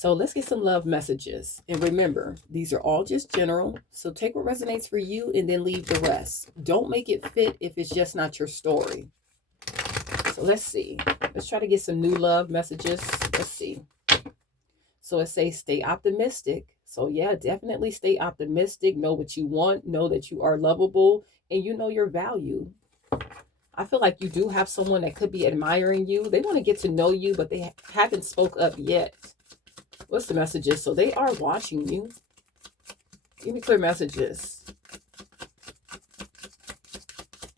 So let's get some love messages. And remember, these are all just general. So take what resonates for you and then leave the rest. Don't make it fit if it's just not your story. So let's see. Let's try to get some new love messages. Let's see. So it says stay optimistic. So yeah, definitely stay optimistic. Know what you want. Know that you are lovable and you know your value. I feel like you do have someone that could be admiring you. They want to get to know you, but they haven't spoke up yet. What's the messages? So they are watching you. Give me clear messages.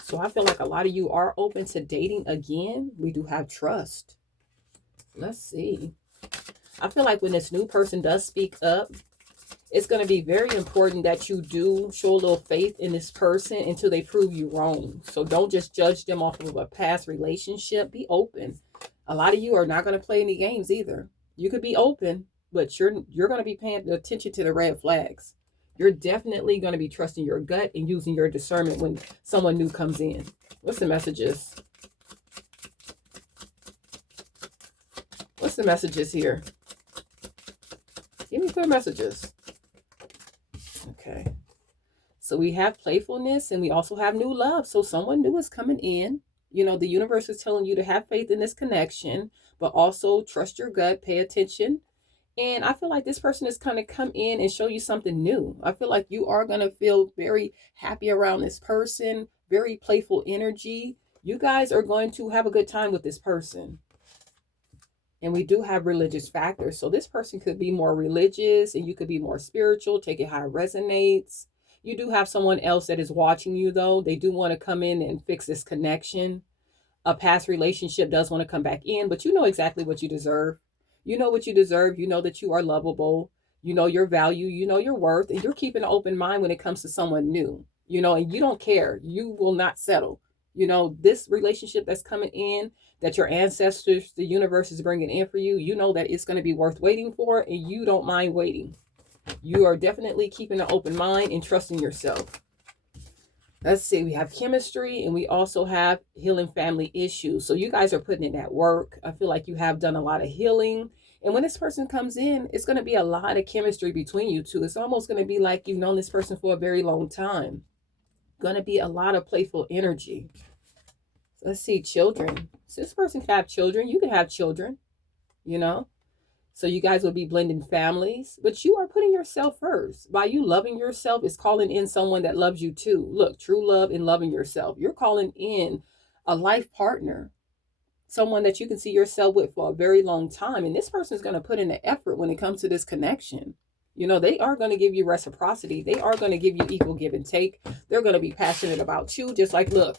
So I feel like a lot of you are open to dating again. We do have trust. Let's see. I feel like when this new person does speak up, it's going to be very important that you do show a little faith in this person until they prove you wrong. So don't just judge them off of a past relationship. Be open. A lot of you are not going to play any games either. You could be open, but you're going to be paying attention to the red flags. You're definitely going to be trusting your gut and using your discernment when someone new comes in. What's the messages? What's the messages here? Give me clear messages. Okay. So we have playfulness and we also have new love. So someone new is coming in. You know, the universe is telling you to have faith in this connection, but also trust your gut, pay attention. And I feel like this person is going to come in and show you something new. I feel like you are going to feel very happy around this person, very playful energy. You guys are going to have a good time with this person. And we do have religious factors. So this person could be more religious and you could be more spiritual. Take it how it resonates. You do have someone else that is watching you, though. They do want to come in and fix this connection. A past relationship does want to come back in, but you know exactly what you deserve. You know what you deserve. You know that you are lovable. You know your value. You know your worth. And you're keeping an open mind when it comes to someone new. You know, and you don't care. You will not settle. You know, this relationship that's coming in, that your ancestors, the universe is bringing in for you, you know that it's going to be worth waiting for, and you don't mind waiting. You are definitely keeping an open mind and trusting yourself. Let's see, we have chemistry and we also have healing family issues. So you guys are putting in that work. I feel like you have done a lot of healing. And when this person comes in, it's going to be a lot of chemistry between you two. It's almost going to be like you've known this person for a very long time. Going to be a lot of playful energy. So let's see, children. So this person can have children. You can have children, you know. So you guys will be blending families, but you are putting yourself first. By you loving yourself, is calling in someone that loves you too. Look, true love and loving yourself. You're calling in a life partner, someone that you can see yourself with for a very long time. And this person is going to put in the effort when it comes to this connection. You know, they are going to give you reciprocity. They are going to give you equal give and take. They're going to be passionate about you. Just like, look,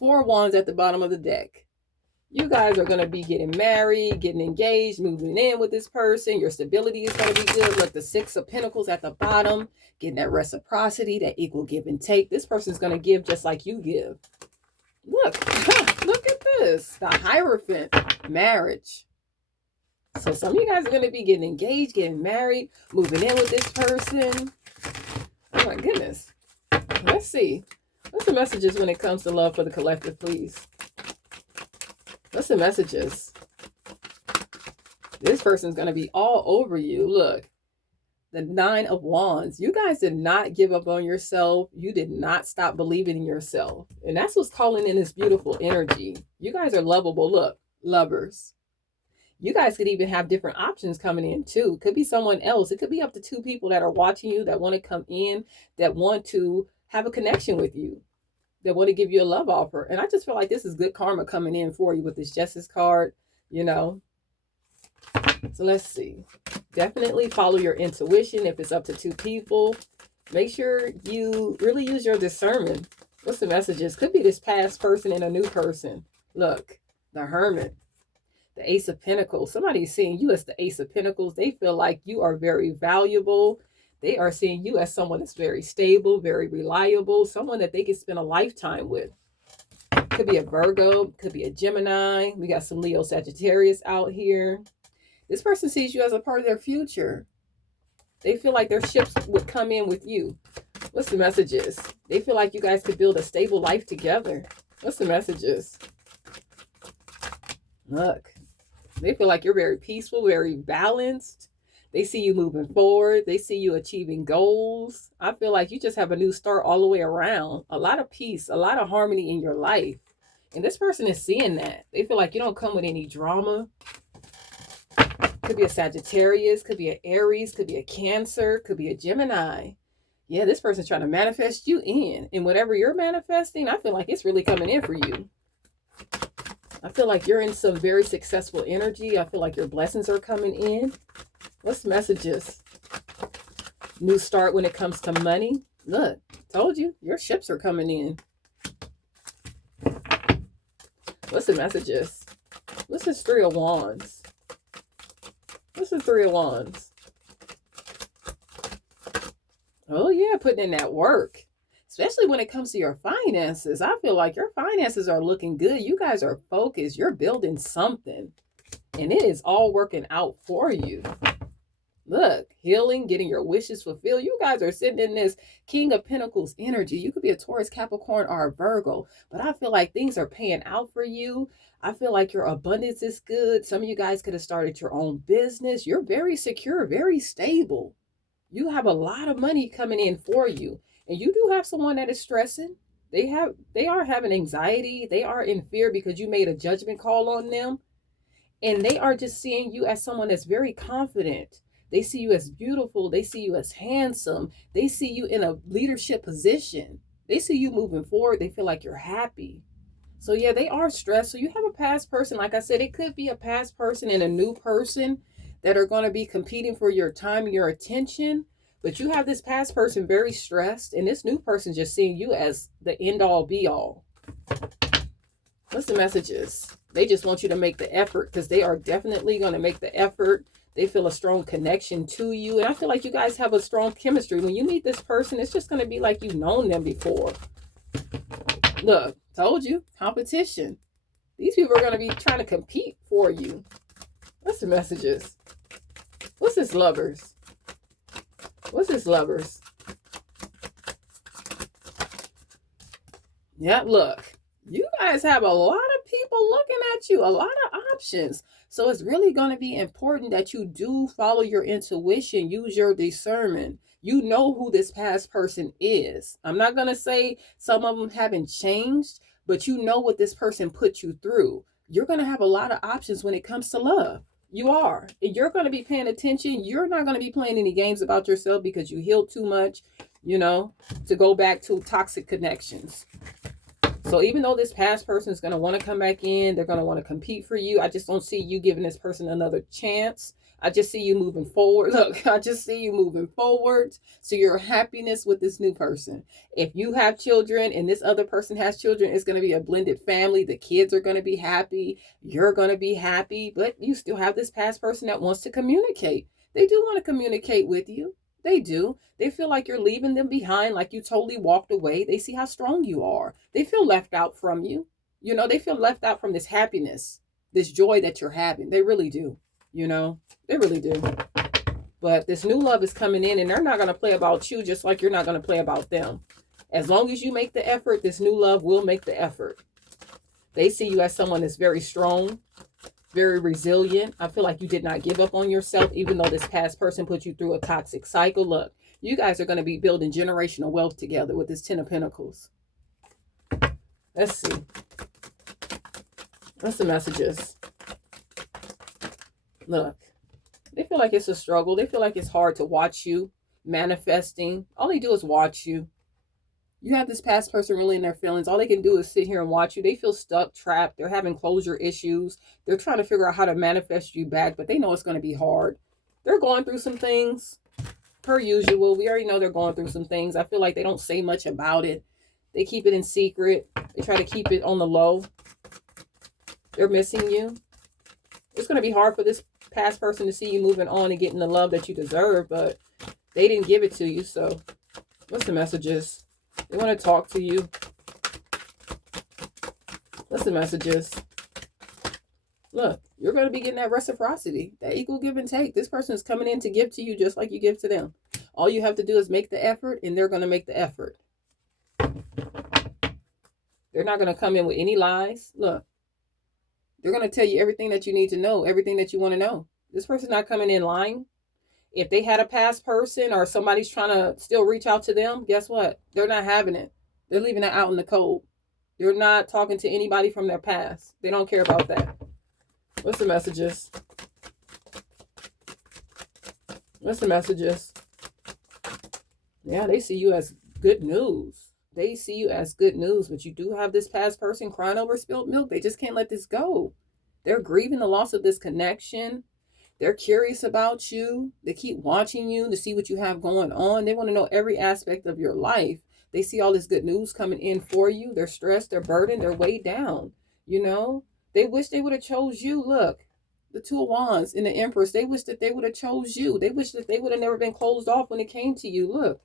4 wands at the bottom of the deck. You guys are going to be getting married, getting engaged, moving in with this person. Your stability is going to be good. Look, the 6 of Pentacles at the bottom, getting that reciprocity, that equal give and take. This person is going to give just like you give. Look, look at this. The Hierophant, marriage. So some of you guys are going to be getting engaged, getting married, moving in with this person. Oh my goodness. Let's see. What's the messages when it comes to love for the collective, please? What's the messages? This person's going to be all over you. Look, the 9 of Wands. You guys did not give up on yourself. You did not stop believing in yourself. And that's what's calling in this beautiful energy. You guys are lovable. Look, lovers. You guys could even have different options coming in too. Could be someone else. It could be up to 2 people that are watching you, that want to come in, that want to have a connection with you, that want to give you a love offer. And I just feel like this is good karma coming in for you with this Justice card, you know. So let's see. Definitely follow your intuition. If it's up to 2 people, make sure you really use your discernment. What's the messages? Could be this past person and a new person. Look, the Hermit, the Ace of Pentacles. Somebody's seeing you as the Ace of Pentacles. They feel like you are very valuable. They are seeing you as someone that's very stable, very reliable, someone that they can spend a lifetime with. Could be a Virgo, could be a Gemini. We got some Leo Sagittarius out here. This person sees you as a part of their future. They feel like their ships would come in with you. What's the messages? They feel like you guys could build a stable life together. What's the messages? Look, they feel like you're very peaceful, very balanced. They see you moving forward. They see you achieving goals. I feel like you just have a new start all the way around. A lot of peace, a lot of harmony in your life. And this person is seeing that. They feel like you don't come with any drama. Could be a Sagittarius, could be an Aries, could be a Cancer, could be a Gemini. Yeah, this person's trying to manifest you in. And whatever you're manifesting, I feel like it's really coming in for you. I feel like you're in some very successful energy. I feel like your blessings are coming in. What's messages? New start when it comes to money. Look, told you, your ships are coming in. What's the messages? What's this Three of Wands? What's the Three of Wands? Oh yeah, putting in that work. Especially when it comes to your finances. I feel like your finances are looking good. You guys are focused. You're building something. And it is all working out for you. Look, healing, getting your wishes fulfilled. You guys are sitting in this King of Pentacles energy. You could be a Taurus, Capricorn, or a Virgo. But I feel like things are paying out for you. I feel like your abundance is good. Some of you guys could have started your own business. You're very secure, very stable. You have a lot of money coming in for you. And you do have someone that is stressing. They are having anxiety. They are in fear because you made a judgment call on them. And they are just seeing you as someone that's very confident. They see you as beautiful. They see you as handsome. They see you in a leadership position. They see you moving forward. They feel like you're happy. So yeah, they are stressed. So you have a past person. Like I said, it could be a past person and a new person that are going to be competing for your time and your attention. But you have this past person very stressed, and this new person just seeing you as the end all be all. What's the messages? They just want you to make the effort because they are definitely going to make the effort. They feel a strong connection to you. And I feel like you guys have a strong chemistry. When you meet this person, it's just going to be like you've known them before. Look, told you, competition. These people are going to be trying to compete for you. What's the messages? What's this Lovers? What's this Lovers? Yeah, look. You guys have a lot of people looking at you. A lot of options. So it's really going to be important that you do follow your intuition. Use your discernment. You know who this past person is. I'm not going to say some of them haven't changed, but you know what this person put you through. You're going to have a lot of options when it comes to love. You are. And you're going to be paying attention. You're not going to be playing any games about yourself because you healed too much, you know, to go back to toxic connections. So even though this past person is going to want to come back in, they're going to want to compete for you. I just don't see you giving this person another chance. I just see you moving forward. Look, I just see you moving forward to your happiness with this new person. If you have children and this other person has children, it's going to be a blended family. The kids are going to be happy. You're going to be happy. But you still have this past person that wants to communicate. They do want to communicate with you. They do. They feel like you're leaving them behind, like you totally walked away. They see how strong you are. They feel left out from you. You know, they feel left out from this happiness, this joy that you're having. They really do. You know, they really do. But this new love is coming in and they're not going to play about you just like you're not going to play about them. As long as you make the effort, this new love will make the effort. They see you as someone that's very strong, very resilient. I feel like you did not give up on yourself, even though this past person put you through a toxic cycle. Look, you guys are going to be building generational wealth together with this 10 of Pentacles. Let's see. What's the messages? Look, they feel like it's a struggle. They feel like it's hard to watch you manifesting. All they do is watch you. You have this past person really in their feelings. All they can do is sit here and watch you. They feel stuck, trapped. They're having closure issues. They're trying to figure out how to manifest you back, but they know it's going to be hard. They're going through some things, per usual. We already know they're going through some things. I feel like they don't say much about it. They keep it in secret. They try to keep it on the low. They're missing you. It's going to be hard for this past person to see you moving on and getting the love that you deserve, but they didn't give it to you. So what's the messages? They want to talk to you. What's the messages? Look, you're going to be getting that reciprocity, that equal give and take. This person is coming in to give to you just like you give to them. All you have to do is make the effort, and they're going to make the effort. They're not going to come in with any lies. Look, they're going to tell you everything that you need to know, everything that you want to know. This person's not coming in lying. If they had a past person or somebody's trying to still reach out to them, guess what? They're not having it. They're leaving it out in the cold. They're not talking to anybody from their past. They don't care about that. What's the messages? What's the messages? Yeah, they see you as good news. They see you as good news, but you do have this past person crying over spilled milk. They just can't let this go. They're grieving the loss of this connection. They're curious about you. They keep watching you to see what you have going on. They want to know every aspect of your life. They see all this good news coming in for you. They're stressed, they're burdened, they're weighed down. You know, they wish they would have chose you. Look, the Two of Wands and the Empress, they wish that they would have chose you. They wish that they would have never been closed off when it came to you. Look.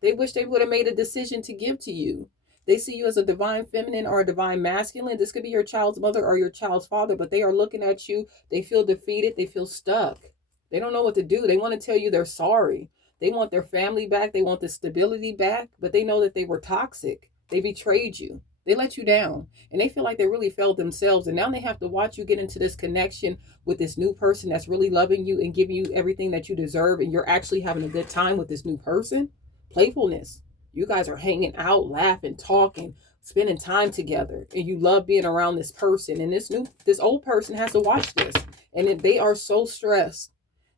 They wish they would have made a decision to give to you. They see you as a divine feminine or a divine masculine. This could be your child's mother or your child's father, but they are looking at you. They feel defeated. They feel stuck. They don't know what to do. They want to tell you they're sorry. They want their family back. They want the stability back, but they know that they were toxic. They betrayed you. They let you down, and they feel like they really failed themselves. And now they have to watch you get into this connection with this new person that's really loving you and giving you everything that you deserve. And you're actually having a good time with this new person. Playfulness. You guys are hanging out, laughing, talking, spending time together, and you love being around this person. And this old person has to watch this, and they are so stressed.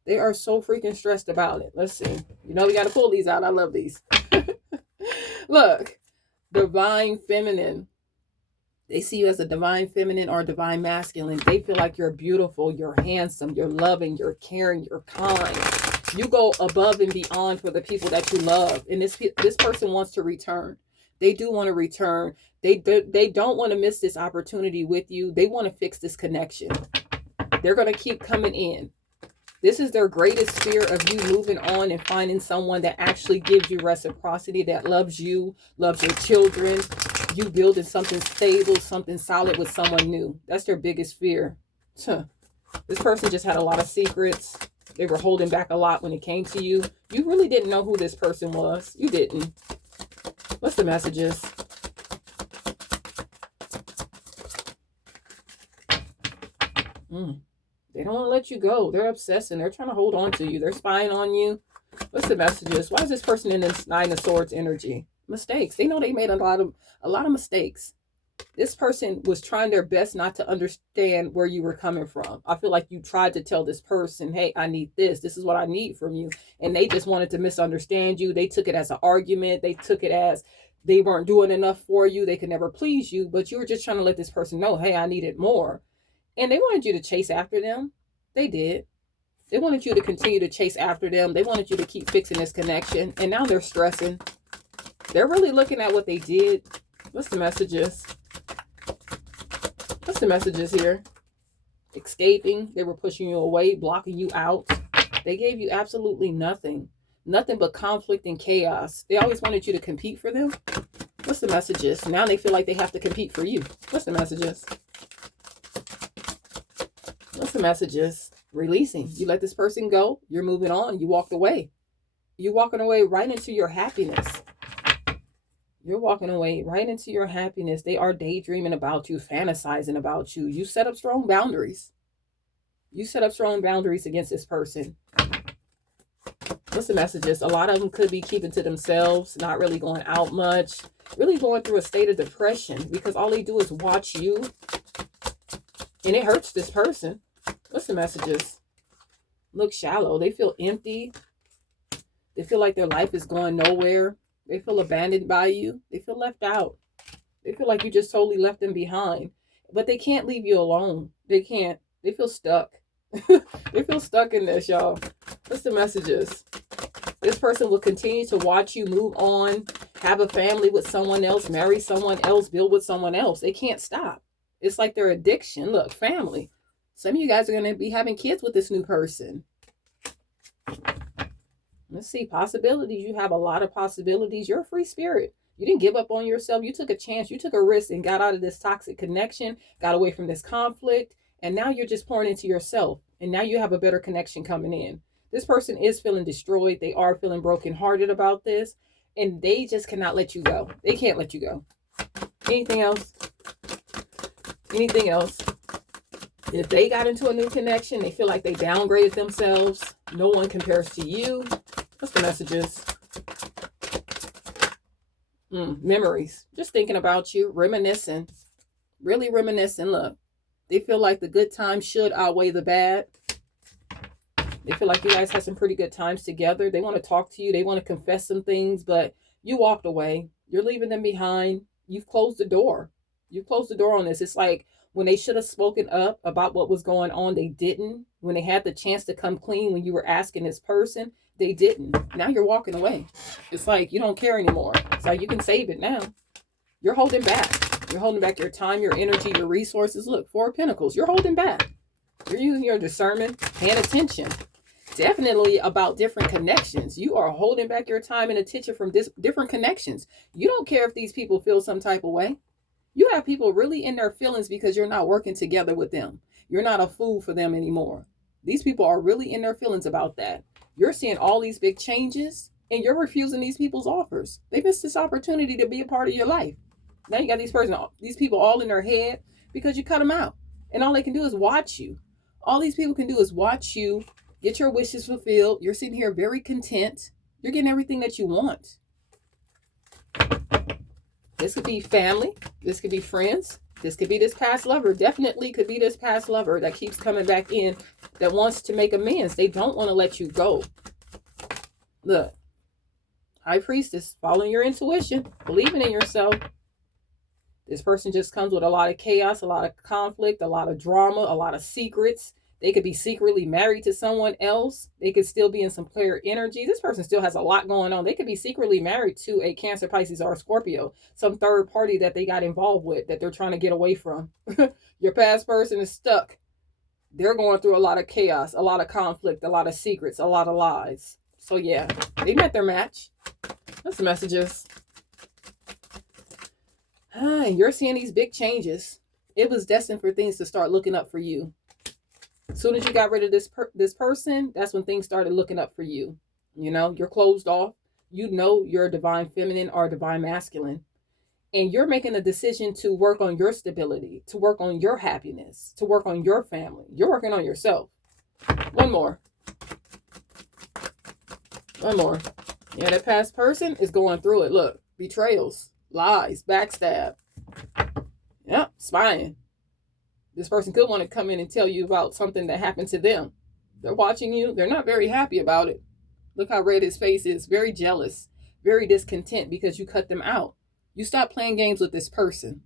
They are so freaking stressed about it. Let's see. You know, we got to pull these out. I love these. Look, divine feminine. They see you as a divine feminine or a divine masculine. They feel like you're beautiful, you're handsome, you're loving, you're caring, you're kind. You go above and beyond for the people that you love. And this person wants to return. They do want to return. They don't want to miss this opportunity with you. They want to fix this connection. They're going to keep coming in. This is their greatest fear of you moving on and finding someone that actually gives you reciprocity, that loves you, loves your children, you building something stable, something solid with someone new. That's their biggest fear. This person just had a lot of secrets. They were holding back a lot when it came to you. You really didn't know who this person was. You didn't. What's the messages? They don't want to let you go. They're obsessing. They're trying to hold on to you. They're spying on you. What's the messages? Why is this person in this Nine of Swords energy? Mistakes. They know they made a lot of mistakes. This person was trying their best not to understand where you were coming from. I feel like you tried to tell this person, hey, I need this. This is what I need from you. And they just wanted to misunderstand you. They took it as an argument. They took it as they weren't doing enough for you. They could never please you. But you were just trying to let this person know, hey, I needed more. And they wanted you to chase after them. They did. They wanted you to continue to chase after them. They wanted you to keep fixing this connection. And now they're stressing. They're really looking at what they did. What's the messages? What's the messages here? Escaping. They were pushing you away, blocking you out. They gave you absolutely nothing. Nothing but conflict and chaos. They always wanted you to compete for them. What's the messages? Now they feel like they have to compete for you. What's the messages? What's the messages? Releasing. You let this person go. You're moving on. You walked away. You're walking away right into your happiness. You're walking away right into your happiness. They are daydreaming about you, fantasizing about you. You set up strong boundaries. You set up strong boundaries against this person. What's the messages? A lot of them could be keeping to themselves, not really going out much, really going through a state of depression because all they do is watch you. And it hurts this person. What's the messages? Look shallow. They feel empty. They feel like their life is going nowhere. They feel abandoned by you. They feel left out. They feel like you just totally left them behind. But they can't leave you alone. They can't. They feel stuck. They feel stuck in this, y'all. What's the messages? This person will continue to watch you move on, have a family with someone else, marry someone else, build with someone else. They can't stop. It's like their addiction. Look, family. Some of you guys are going to be having kids with this new person. Let's see. Possibilities. You have a lot of possibilities. You're a free spirit. You didn't give up on yourself. You took a chance. You took a risk and got out of this toxic connection, got away from this conflict. And now you're just pouring into yourself. And now you have a better connection coming in. This person is feeling destroyed. They are feeling brokenhearted about this. And they just cannot let you go. They can't let you go. Anything else? Anything else? If they got into a new connection, they feel like they downgraded themselves. No one compares to you. What's the messages? Memories. Just thinking about you, reminiscing. Really reminiscing. Look, they feel like the good times should outweigh the bad. They feel like you guys had some pretty good times together. They want to talk to you. They want to confess some things, but you walked away. You're leaving them behind. You've closed the door. You've closed the door on this. It's like when they should have spoken up about what was going on, they didn't. When they had the chance to come clean when you were asking this person, they didn't. Now you're walking away. It's like you don't care anymore. It's like you can save it now. You're holding back. You're holding back your time, your energy, your resources. Look, Four of Pentacles. You're holding back. You're using your discernment, paying attention. Definitely about different connections. You are holding back your time and attention from different connections. You don't care if these people feel some type of way. You have people really in their feelings because you're not working together with them. You're not a fool for them anymore. These people are really in their feelings about that. You're seeing all these big changes and you're refusing these people's offers. They missed this opportunity to be a part of your life. Now you got these people all in their head because you cut them out. And all they can do is watch you. All these people can do is watch you get your wishes fulfilled. You're sitting here very content. You're getting everything that you want. This could be family. This could be friends. This could be this past lover. Definitely could be this past lover that keeps coming back in, that wants to make amends. They don't want to let you go. Look, High Priestess, following your intuition, believing in yourself. This person just comes with a lot of chaos, a lot of conflict, a lot of drama, a lot of secrets. They could be secretly married to someone else. They could still be in some player energy. This person still has a lot going on. They could be secretly married to a Cancer, Pisces, or a Scorpio. Some third party that they got involved with that they're trying to get away from. Your past person is stuck. They're going through a lot of chaos, a lot of conflict, a lot of secrets, a lot of lies. So yeah, they met their match. That's the messages. You're seeing these big changes. It was destined for things to start looking up for you. As soon as you got rid of this person, that's when things started looking up for you. You know, you're closed off. You know you're a divine feminine or a divine masculine. And you're making a decision to work on your stability, to work on your happiness, to work on your family. You're working on yourself. One more. Yeah, that past person is going through it. Look, betrayals, lies, backstab. Yep, spying. This person could want to come in and tell you about something that happened to them. They're watching you. They're not very happy about it. Look how red his face is. Very jealous. Very discontent because you cut them out. You stop playing games with this person.